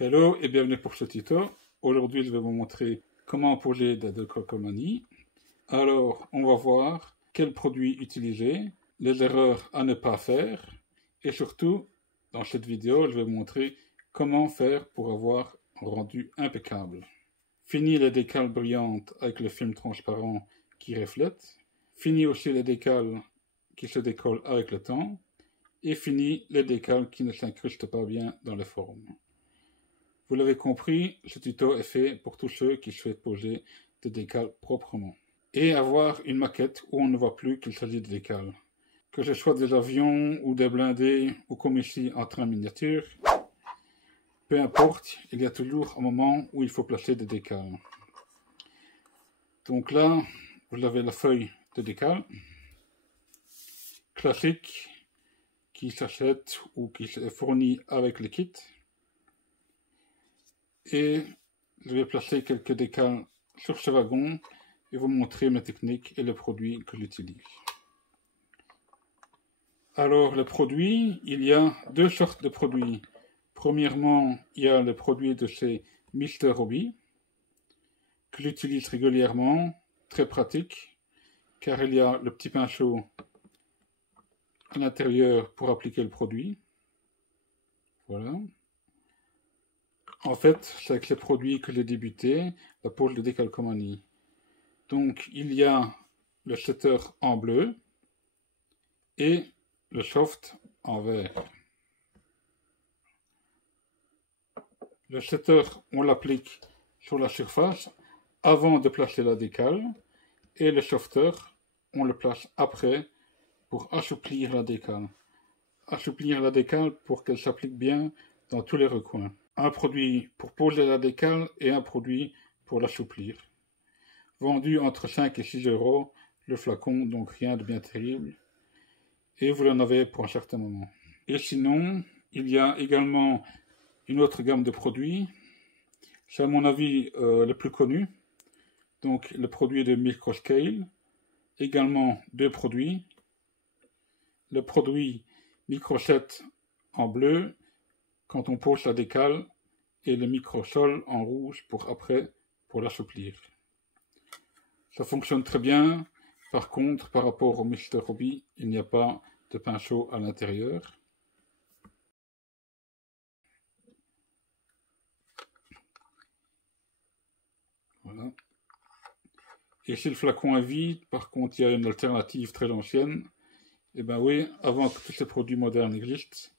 Hello et bienvenue pour ce tuto. Aujourd'hui, je vais vous montrer comment poser des décalcomanies. Alors, on va voir quel produit utiliser, les erreurs à ne pas faire et surtout, dans cette vidéo, je vais vous montrer comment faire pour avoir un rendu impeccable. Fini les décales brillantes avec le film transparent qui reflète. Fini aussi les décales qui se décollent avec le temps. Et fini les décales qui ne s'incrustent pas bien dans les formes. Vous l'avez compris, ce tuto est fait pour tous ceux qui souhaitent poser des décales proprement. Et avoir une maquette où on ne voit plus qu'il s'agit de décales. Que ce soit des avions ou des blindés ou comme ici un train miniature, peu importe, il y a toujours un moment où il faut placer des décales. Donc là, vous avez la feuille de décale classique qui s'achète ou qui est fournie avec le kit. Et je vais placer quelques décales sur ce wagon et vous montrer mes techniques et les produits que j'utilise. Alors, les produits, il y a deux sortes de produits. Premièrement, il y a le produit de chez Mr. Hobby, que j'utilise régulièrement, très pratique, car il y a le petit pinceau à l'intérieur pour appliquer le produit. Voilà. En fait, c'est avec ces produits que j'ai débuté la pose de décalcomanie. Donc, il y a le setter en bleu et le soft en vert. Le setter, on l'applique sur la surface avant de placer la décale et le softer, on le place après pour assouplir la décale. Assouplir la décale pour qu'elle s'applique bien dans tous les recoins. Un produit pour poser la décale et un produit pour l'assouplir. Vendu entre 5 et 6 euros le flacon, donc rien de bien terrible. Et vous en avez pour un certain moment. Et sinon, il y a également une autre gamme de produits. C'est à mon avis le plus connu. Donc le produit de Microscale. Également deux produits. Le produit Micro7 en bleu quand on pose la décale et le Microsol en rouge pour l'assouplir. Ça fonctionne très bien. Par contre, par rapport au Mr. Hobby, il n'y a pas de pinceau à l'intérieur. Voilà. Et si le flacon est vide, par contre, il y a une alternative très ancienne. Et bien oui, avant que tous ces produits modernes existent,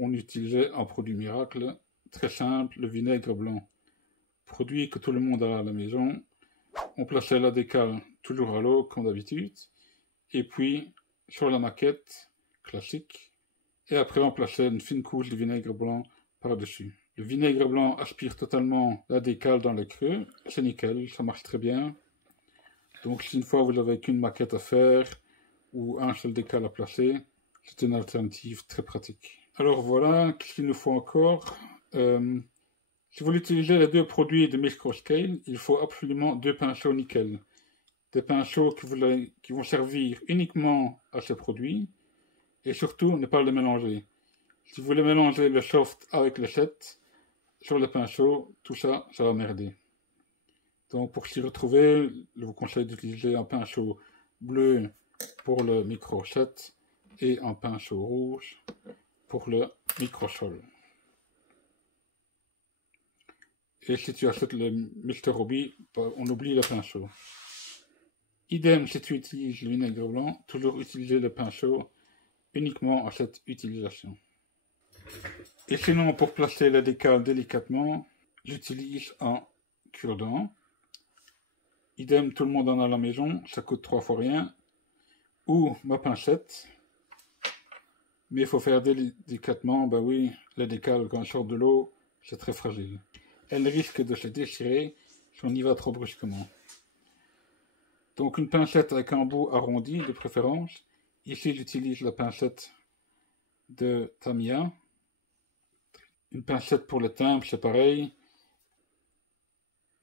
on utilisait un produit miracle, très simple, le vinaigre blanc. Produit que tout le monde a à la maison. On plaçait la décale toujours à l'eau, comme d'habitude. Et puis, sur la maquette classique. Et après, on plaçait une fine couche de vinaigre blanc par-dessus. Le vinaigre blanc aspire totalement la décale dans le creux. C'est nickel, ça marche très bien. Donc, si une fois vous n'avez qu'une maquette à faire ou un seul décal à placer, c'est une alternative très pratique. Alors voilà, qu'est-ce qu'il nous faut encore? Si vous voulez utiliser les deux produits de Microscale, il faut absolument deux pinceaux nickel. Des pinceaux qui vont servir uniquement à ce produit et surtout ne pas les mélanger. Si vous voulez mélanger le soft avec le set sur le pinceau, tout ça, ça va merder. Donc pour s'y retrouver, je vous conseille d'utiliser un pinceau bleu pour le micro 7 et un pinceau rouge pour le microsol. Et si tu achètes le Mr. Hobby, on oublie le pinceau. Idem si tu utilises le vinaigre blanc, toujours utiliser le pinceau uniquement à cette utilisation. Et sinon, pour placer la décale délicatement, j'utilise un cure-dent. Idem, tout le monde en a à la maison, ça coûte 3 fois rien. Ou ma pincette. Mais il faut faire délicatement, ben oui, la décale quand elle sort de l'eau, c'est très fragile. Elle risque de se déchirer si on y va trop brusquement. Donc une pincette avec un bout arrondi de préférence. Ici j'utilise la pincette de Tamiya. Une pincette pour le timbre, c'est pareil.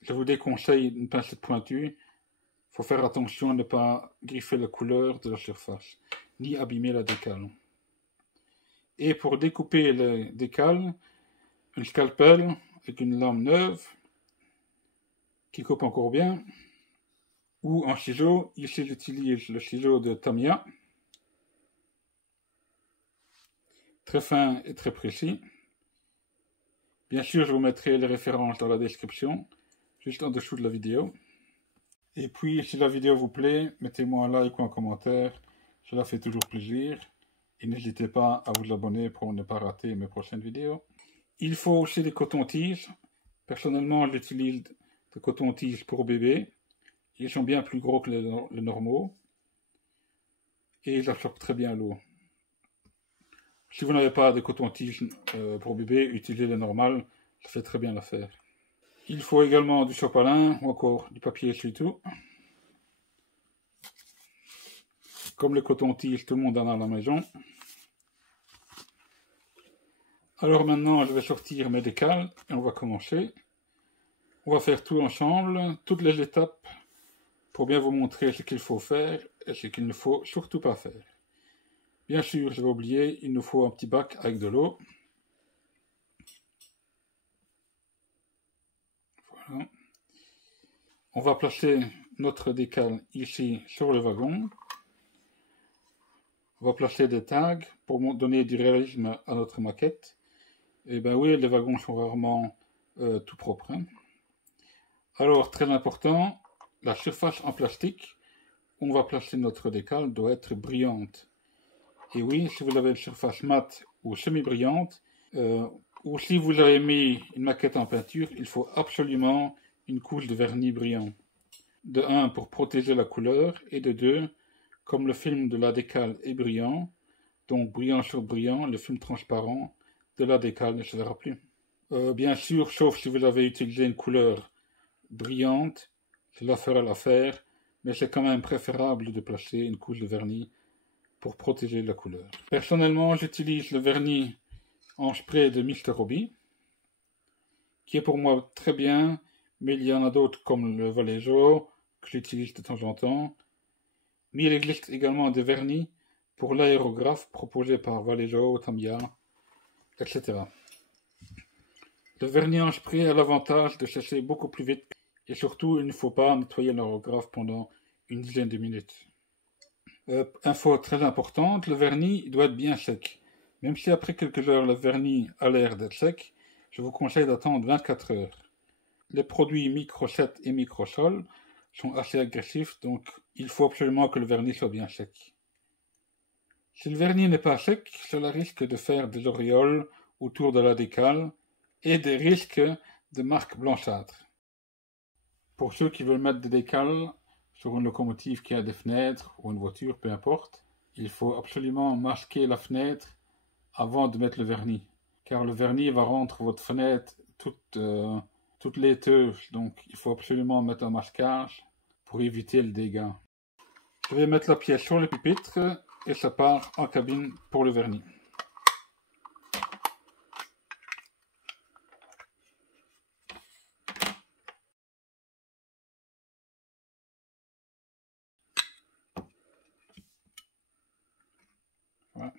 Je vous déconseille une pincette pointue. Il faut faire attention à ne pas griffer la couleur de la surface, ni abîmer la décale. Et pour découper les décales, un scalpel avec une lame neuve qui coupe encore bien, ou un ciseau. Ici j'utilise le ciseau de Tamiya, très fin et très précis. Bien sûr, je vous mettrai les références dans la description, juste en dessous de la vidéo. Et puis, si la vidéo vous plaît, mettez-moi un like ou un commentaire, cela fait toujours plaisir. Et n'hésitez pas à vous abonner pour ne pas rater mes prochaines vidéos. Il faut aussi des cotons-tiges. Personnellement, j'utilise des cotons-tiges pour bébé. Ils sont bien plus gros que les normaux. Et ils absorbent très bien l'eau. Si vous n'avez pas de coton-tige pour bébé, utilisez le normal, ça fait très bien l'affaire. Il faut également du sopalin ou encore du papier essuie-tout. Comme le coton-tige, tout le monde en a à la maison. Alors maintenant, je vais sortir mes décals et on va commencer. On va faire tout ensemble, toutes les étapes, pour bien vous montrer ce qu'il faut faire et ce qu'il ne faut surtout pas faire. Bien sûr, je vais oublier, il nous faut un petit bac avec de l'eau. Voilà. On va placer notre décal ici sur le wagon. On va placer des tags pour donner du réalisme à notre maquette. Et ben oui, les wagons sont rarement tout propres. Hein. Alors, très important, la surface en plastique où on va placer notre décal doit être brillante. Et oui, si vous avez une surface mate ou semi-brillante, ou si vous avez mis une maquette en peinture, il faut absolument une couche de vernis brillant. De 1, pour protéger la couleur, et de 2, comme le film de la décale est brillant, donc brillant sur brillant, le film transparent de la décale ne se verra plus. Bien sûr, sauf si vous avez utilisé une couleur brillante, cela fera l'affaire, mais c'est quand même préférable de placer une couche de vernis pour protéger la couleur. Personnellement, j'utilise le vernis en spray de Mr. Hobby, qui est pour moi très bien, mais il y en a d'autres comme le Vallejo, que j'utilise de temps en temps. Mais il existe également des vernis pour l'aérographe proposés par Vallejo, Tamiya, etc. Le vernis en spray a l'avantage de sécher beaucoup plus vite et surtout il ne faut pas nettoyer l'aérographe pendant une dizaine de minutes. Info très importante, le vernis doit être bien sec. Même si après quelques heures le vernis a l'air d'être sec, je vous conseille d'attendre 24 heures. Les produits Micro-7 et Micro-Sol sont assez agressifs, donc il faut absolument que le vernis soit bien sec. Si le vernis n'est pas sec, cela risque de faire des auréoles autour de la décale et des risques de marques blanchâtres. Pour ceux qui veulent mettre des décales sur une locomotive qui a des fenêtres ou une voiture, peu importe, il faut absolument masquer la fenêtre avant de mettre le vernis. Car le vernis va rendre votre fenêtre toute laiteuse, donc il faut absolument mettre un masquage pour éviter le dégât. Je vais mettre la pièce sur le pupitre et ça part en cabine pour le vernis. Voilà.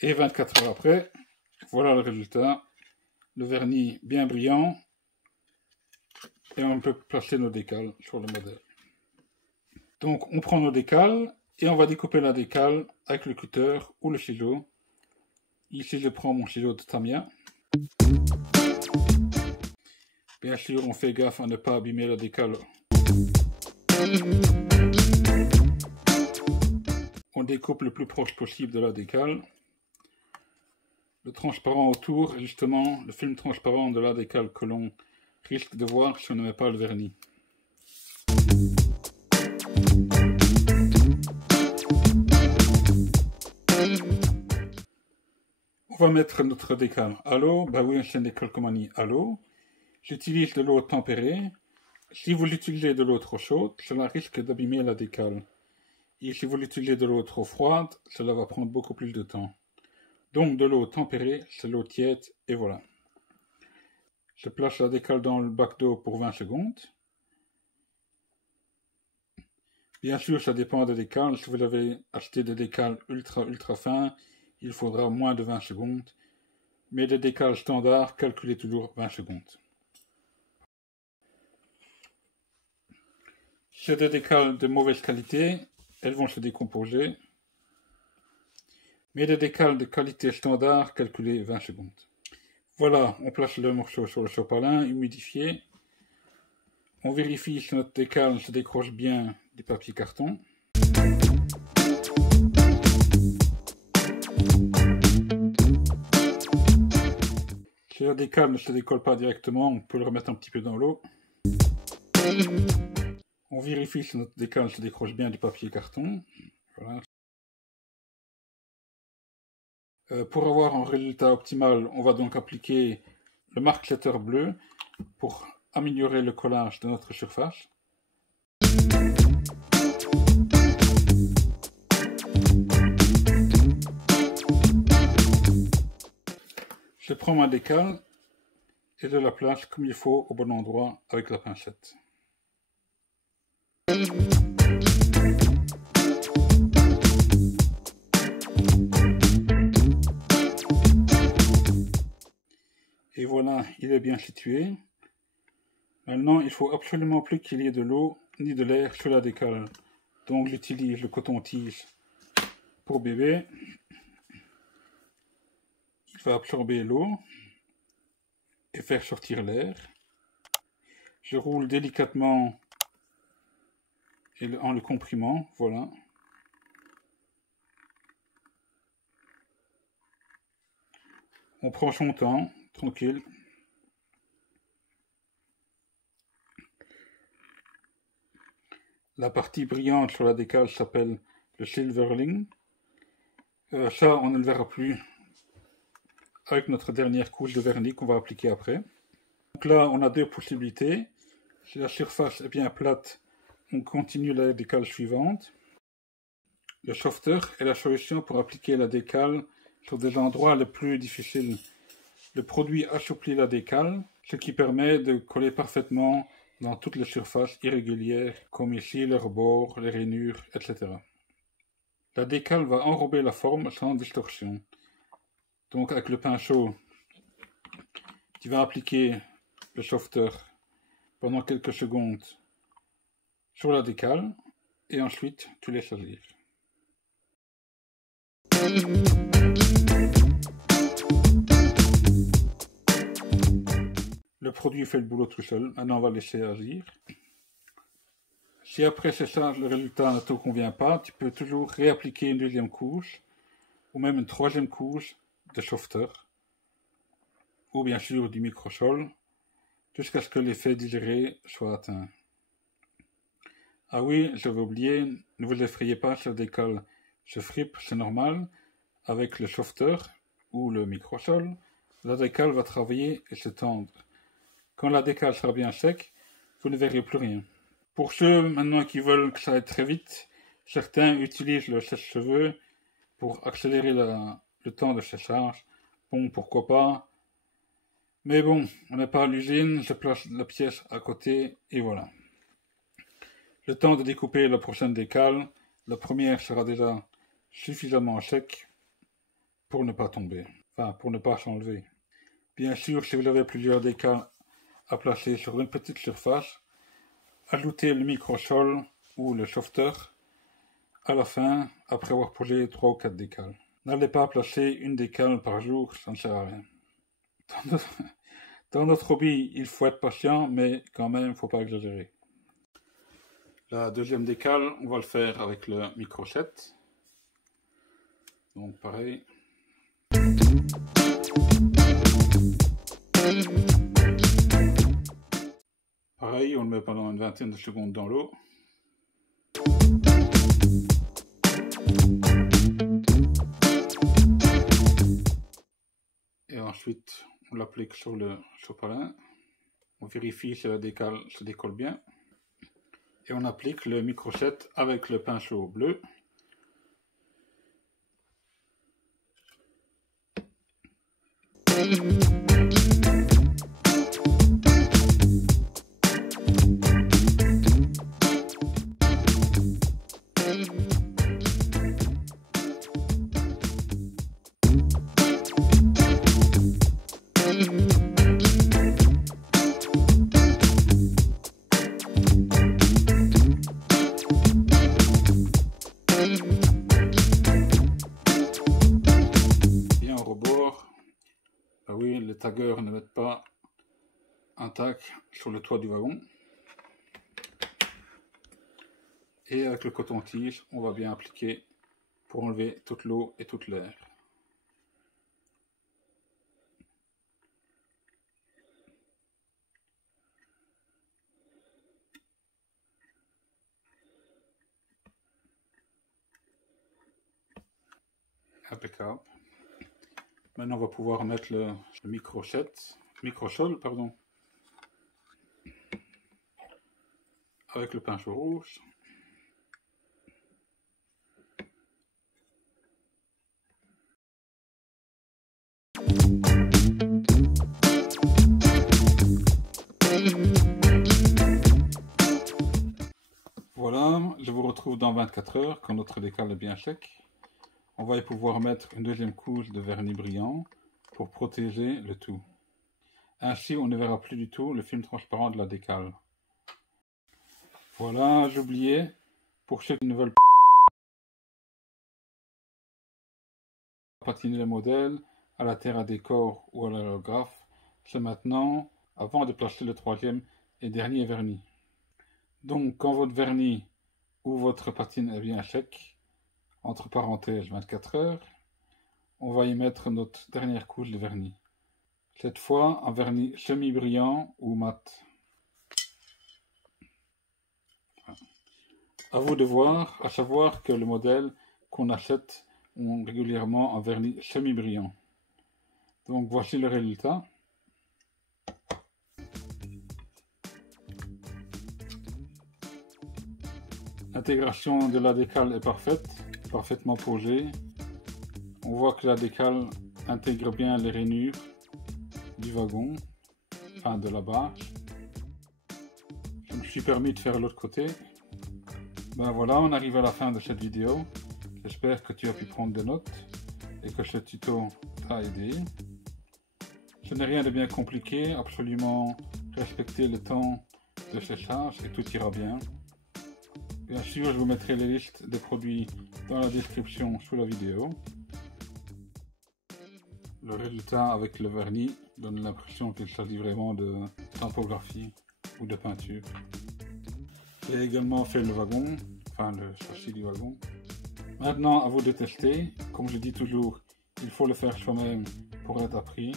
Et 24 heures après, voilà le résultat. Le vernis bien brillant. Et on peut placer nos décales sur le modèle. Donc on prend nos décales et on va découper la décale avec le cutter ou le ciseau. Ici je prends mon ciseau de Tamiya. Bien sûr on fait gaffe à ne pas abîmer la décale. On découpe le plus proche possible de la décale. Le transparent autour est justement le film transparent de la décale que l'on risque de voir si on ne met pas le vernis. On va mettre notre décale à l'eau. Bah oui, c'est une décalcomanie à l'eau. J'utilise de l'eau tempérée. Si vous utilisez de l'eau trop chaude, cela risque d'abîmer la décale. Et si vous utilisez de l'eau trop froide, cela va prendre beaucoup plus de temps. Donc de l'eau tempérée, c'est l'eau tiède, et voilà. Je place la décale dans le bac d'eau pour 20 secondes. Bien sûr, ça dépend des décales. Si vous avez acheté des décales ultra fins, il faudra moins de 20 secondes. Mais les décals standards, calculez toujours 20 secondes. Si c'est des décals de mauvaise qualité, elles vont se décomposer. Mais les décals de qualité standard, calculez 20 secondes. Voilà, on place le morceau sur le sopalin humidifié. On vérifie si notre décal se décroche bien du papier carton. Si le décal ne se décolle pas directement, on peut le remettre un petit peu dans l'eau. On vérifie si notre décal se décroche bien du papier carton. Voilà. Pour avoir un résultat optimal, on va donc appliquer le mark-setter bleu pour améliorer le collage de notre surface. Je prends ma décale et je la place comme il faut au bon endroit avec la pincette. Et voilà, il est bien situé. Maintenant, il faut absolument plus qu'il y ait de l'eau ni de l'air sur la décale. Donc j'utilise le coton-tige pour bébé. Il va absorber l'eau et faire sortir l'air. Je roule délicatement en le comprimant, voilà. On prend son temps, tranquille. La partie brillante sur la décale s'appelle le silverling. Ça, on ne le verra plus avec notre dernière couche de vernis qu'on va appliquer après. Donc là, on a deux possibilités. Si la surface est bien plate, on continue la décale suivante. Le softer est la solution pour appliquer la décale sur des endroits les plus difficiles. Le produit assouplit la décale, ce qui permet de coller parfaitement dans toutes les surfaces irrégulières, comme ici les rebords, les rainures, etc. La décale va enrober la forme sans distorsion. Donc avec le pinceau, tu vas appliquer le softer pendant quelques secondes sur la décale et ensuite tu laisses agir. Le produit fait le boulot tout seul, maintenant on va laisser agir. Si après séchage le résultat ne te convient pas, tu peux toujours réappliquer une deuxième couche ou même une troisième couche de softer ou bien sûr du microsol jusqu'à ce que l'effet désiré soit atteint. Ah oui, j'avais oublié, ne vous effrayez pas si la décale se fripe, c'est normal. Avec le softer ou le microsol, la décale va travailler et se tendre. Quand la décale sera bien sec, vous ne verrez plus rien. Pour ceux maintenant qui veulent que ça aille très vite, certains utilisent le sèche-cheveux pour accélérer le temps de séchage. Bon, pourquoi pas. Mais bon, on n'est pas à l'usine, je place la pièce à côté et voilà. Le temps de découper la prochaine décale, la première sera déjà suffisamment sec pour ne pas tomber, enfin pour ne pas s'enlever. Bien sûr, si vous avez plusieurs décales à placer sur une petite surface, ajoutez le microsol ou le softer à la fin, après avoir posé 3 ou 4 décales. N'allez pas placer une décale par jour, ça ne sert à rien. Dans notre hobby, il faut être patient, mais quand même, il ne faut pas exagérer. La deuxième décale, on va le faire avec le micro-set. Donc pareil. Pareil, on le met pendant une vingtaine de secondes dans l'eau. Et ensuite, on l'applique sur le sopalin. On vérifie si la décale se décolle bien. Et on applique le micro-set avec le pinceau bleu. Ah oui, les taggers ne mettent pas un tag sur le toit du wagon. Et avec le coton-tige, on va bien appliquer pour enlever toute l'eau et toute l'air. Impeccable. Maintenant, on va pouvoir mettre le microchol, pardon, avec le pinceau rouge. Voilà, je vous retrouve dans 24 heures quand notre décal est bien sec. On va y pouvoir mettre une deuxième couche de vernis brillant pour protéger le tout. Ainsi, on ne verra plus du tout le film transparent de la décale. Voilà, j'oubliais, pour ceux qui ne veulent pas patiner le modèle à la terre à décor ou à l'aérographe, c'est maintenant, avant de placer le troisième et dernier vernis. Donc, quand votre vernis ou votre patine est bien sec, entre parenthèses 24 heures, on va y mettre notre dernière couche de vernis. Cette fois, un vernis semi-brillant ou mat. À vous de voir, à savoir que le modèle qu'on achète ont régulièrement un vernis semi-brillant. Donc voici le résultat. L'intégration de la décale est parfaite, parfaitement posée. On voit que la décale intègre bien les rainures du wagon, enfin de la bâche. Je me suis permis de faire l'autre côté. Ben voilà, on arrive à la fin de cette vidéo. J'espère que tu as pu prendre des notes et que ce tuto t'a aidé. Ce n'est rien de bien compliqué, absolument respecter le temps de séchage et tout ira bien. Bien sûr, je vous mettrai les listes des produits dans la description sous la vidéo. Le résultat avec le vernis donne l'impression qu'il s'agit vraiment de typographie ou de peinture. J'ai également fait le wagon, enfin le châssis du wagon. Maintenant, à vous de tester. Comme je dis toujours, il faut le faire soi-même pour être appris.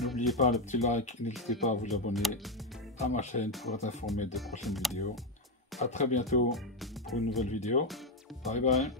N'oubliez pas le petit like, n'hésitez pas à vous abonner à ma chaîne pour être informé des prochaines vidéos. A très bientôt pour une nouvelle vidéo. Bye bye.